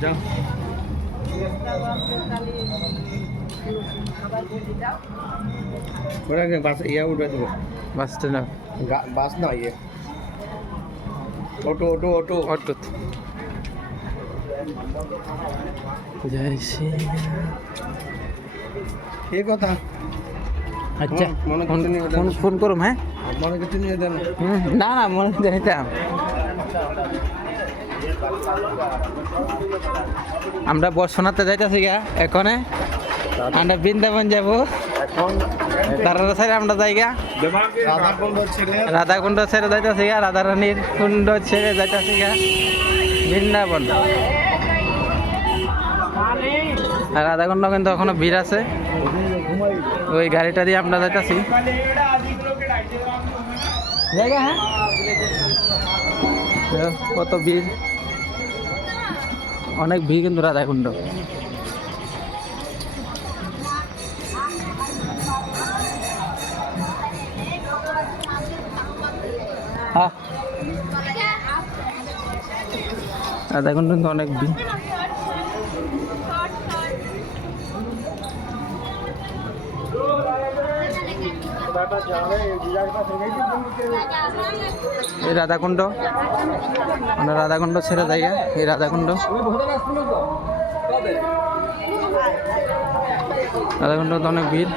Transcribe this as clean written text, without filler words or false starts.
যাও ওরা বাস ইয়া উঠে দেবো বাস স্ট্যান্ড বাস না ইয়ে অটো অটো অটো অটো জয় শ্রী এ কথা আচ্ছা মনে ফোন কিছু নেই ফোন ফোন করুম হ্যাঁ মনে কিছু নিয়ে দেন না না মনে জানিতাম আমরা বর্ষনাতে যাইতেছি গা এখনে আমরা বৃন্দাবন যাব এখন তার সাইড আমরা যাইগা রাধাকুণ্ড ছেড়ে রাধাকুণ্ড ছেড়ে যাইতেছি গা রাধারানীর কুণ্ড ছেড়ে যাইতেছি গা বৃন্দাবন আর রাধাকুণ্ড কিন্তু এখনো ভিড় আছে ওই গাড়িটা দিয়ে আমরা যাইতেছি জায়গা হ্যাঁ কত ভিড় অনেক ভিড় কিন্তু রাধাকুণ্ড হ্যাঁ রাধাকুণ্ড কিন্তু অনেক ভিড় এই রাধাকুণ্ড আমরা রাধাকুণ্ড ছেড়ে জায়গা এই রাধাকুণ্ড রাধাকুণ্ড তো অনেক ভিড়